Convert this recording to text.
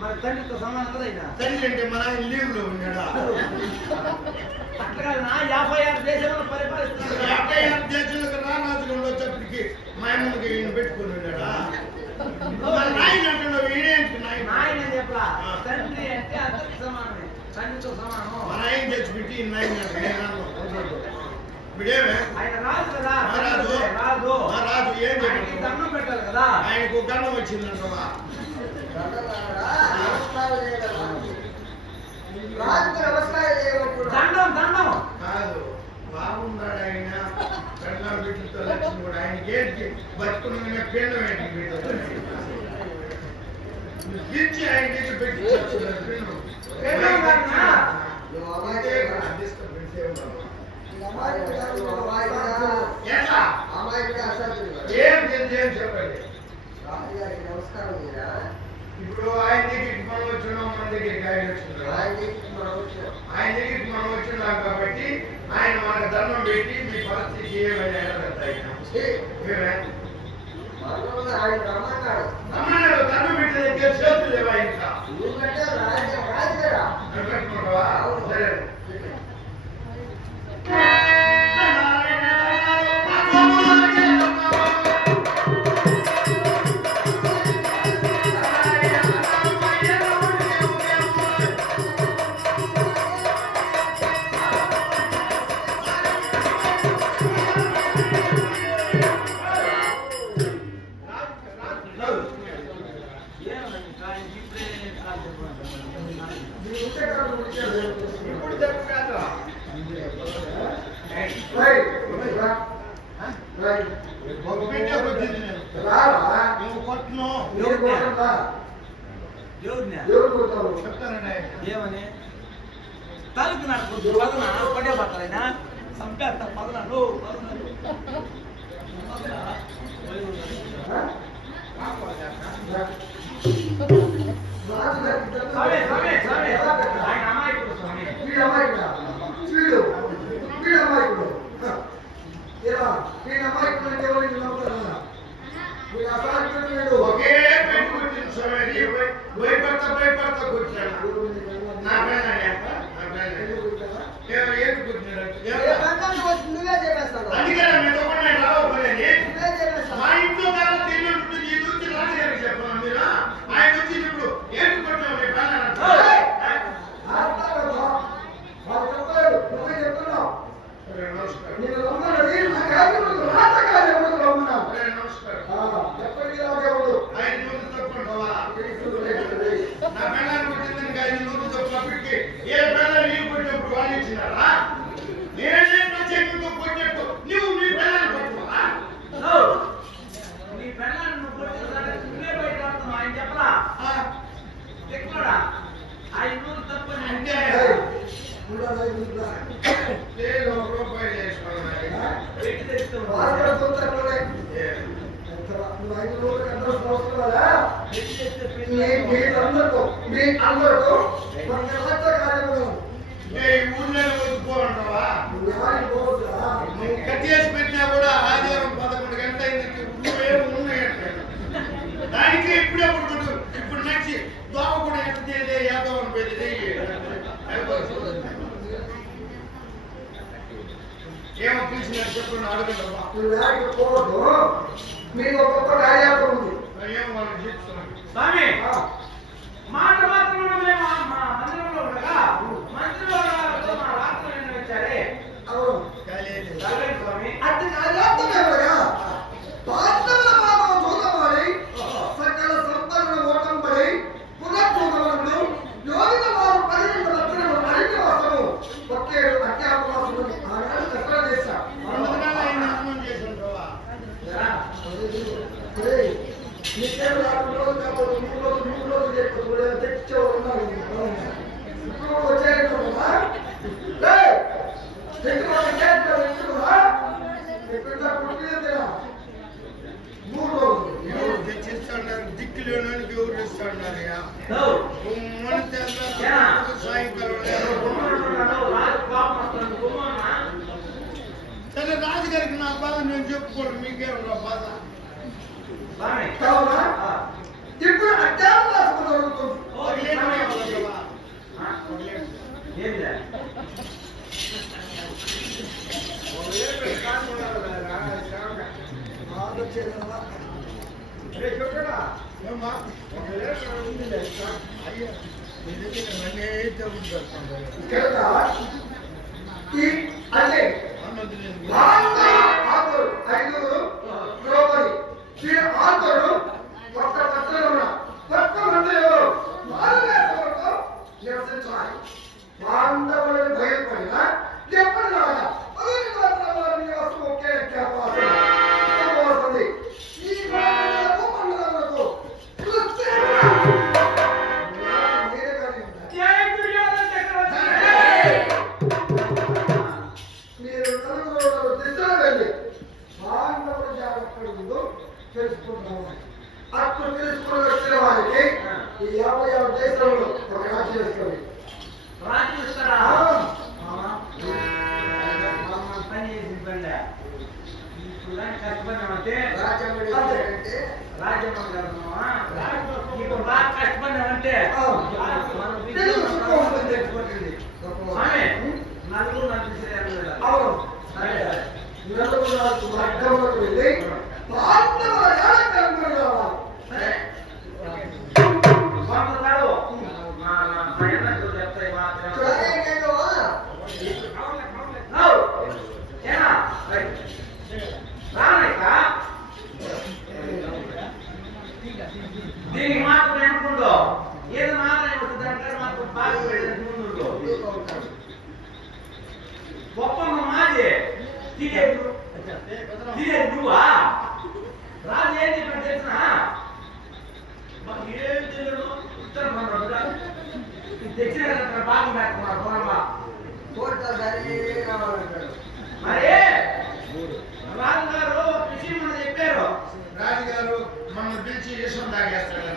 మన తండ్రితో సమానం కదా అయినా తండ్రి అంటే మన ఆయన లీవ్లో ఉన్నాడా అట్లా కాదు నా 56 దేశాలను పరిపాలిస్తున్నాడు 56 దేశాలకు రారాజులు వచ్చేప్పటికి మా అమ్మకి ఈయన పెట్టుకుని ఉన్నాడా నాయన అంటున్నావు ఈయనేంటి నాయన చెప్పలా తండ్రి అంటే అందరికి సమానమే తండ్రితో సమానం మన ఆయన తెచ్చిపెట్టి నాయన విడేమే ఆయన రాజు కదా రాజు ఏం చెప్పి దండం పెట్టాలి కదా ఆయనకు గండం వచ్చిందంటవా దండం కాదు బాగున్నాడు ఆయన పెళ్ళం బిడ్డతో లక్ష్మి కూడా ఆయనకి ఏంటి బతుకున్న పిండం ఏంటి పిలిచి ఆయన దగ్గర పెట్టి ఏం చెప్పండి ఇప్పుడు ఆయన దగ్గరికి మనం వచ్చినాం మన దగ్గరికి ఆయన వచ్చినాం ఆయన దగ్గరికి మనం వచ్చినాం కాబట్టి ఆయన మనకు ధర్మం పెట్టి మీ పరిస్థితి ఏమైనా రమ్మన్నాడు ధర్మం పెట్టే దగ్గర చేతులు లేవా ఇంకా పెట్టుకుంటావా సరే ఏమని తలుపు నాకు పదన పడే పడతాయినా సంపేత పదనాలు ఒకే పెట్టుకుంటుంది సమయం భయపడతా కూర్చోాను నా అందుకే మా ఇంట్లో తర్వాత తెలియదు ఈ దూచి రాజగారికి చెప్పాను మీరు ఆయన వచ్చి ఇప్పుడు ఏడుకుంటాం నా పిల్లలు పుట్టిందని కానీ నూరు తప్పటికి ఏ పిల్లలు నీవు పుట్టినప్పుడు వాళ్ళు ఇచ్చినారా నేనే ప్రత్యేకంగా పుట్టినట్టు నువ్వు నీ పిల్లలు పట్టుకోవా నీ పిల్లలు నువ్వే బయట పడుతున్నావు ఆయన చెప్పలా ఎక్కువడా ఆయన నూరు తప్పని అంటే లేదు ₹1 ఊళ్ళో వద్దుకోమంటావా నువ్వు కట్టేసి పెట్టినా కూడా ఆదివారం 11 గంటల ఉన్నాయంటే దానికి ఇప్పుడే ఇప్పుడు నచ్చి దోమ కూడా ఎంత యాదవ్ అని పెద్ద ఏమో పిలిచినారు చెప్పండి అడగండి పోదు మీకు ఒక్కొక్క కార్యాలయం ఉంది ఏమో వాళ్ళకి చెప్తున్నాను స్వామి మాట మాత్రం మందిరంలో ఉండగా మంత్రిలో మా రాష్ట్రం వచ్చారే అవును స్వామి అట్టి కార్యాలయమే ఉండగా పాండవుల పాపం చూడబడి సకల సంపన్న ఓటం పడి పునఃచూడవలను యోగిన వారు 12 లక్షల అడిగి వసము ఒకే అత్యాపవాసులు ఆనాడు చక్ర చేశారు నిత్యం రాకుండా కాబట్టి 3 రోజులు లేకపోతే తెచ్చేవారు ఉన్నారు ఇప్పుడు వచ్చేట్టుగా దిక్కులేనానికి ఎవరు ఇస్తాడన్నారయ్యా సాయంకాలం సరే రాజుగారికి నా బాధ నేను చెప్పుకోండి మీకేమన్నా బాధ ఇప్పుడు అత్యావకాశం జరుగుతుంది పాండవులను భయపడిన ఎప్పటి రాగా ఒకే వస్తుంది ఈ మండలకు మీరు నలుగురు దిశలో వెళ్ళి పాండవుల జాగ్రత్త ముందు తెలుసుకుంటాము అప్పుడు తెలుసుకుని వచ్చిన వారికి ఈ 56 దేశంలో ఒక రాజ్యం ఇస్తుంది రాజు ఇస్తారా పని చేసి పని ఇప్పుడు కష్టపడినామంటే రాజ్యం ఇప్పుడు బాగా కష్టపడినామంటే నలుగురు నలుగురు వెళ్ళి పాండవుల జాగ్రత్త రావాలి దీనికి మాత్రం అనుకుంటూ ఏదో మాత్రం దాంట్లో మాత్రం బాగా ముందు గొప్పమ్మ మాది తినేది నువ్వా రాజు ఏం చెప్పాడు తెలిసిన మాకు ఏం తెలియదు ఉత్తరం తెచ్చిన బాగా పెట్టుకున్నారు గౌరవ మరి రాజుగారు విషయం చెప్పారు రాజుగారు మమ్మల్ని పిలిచి విషయం తాగేస్తాడు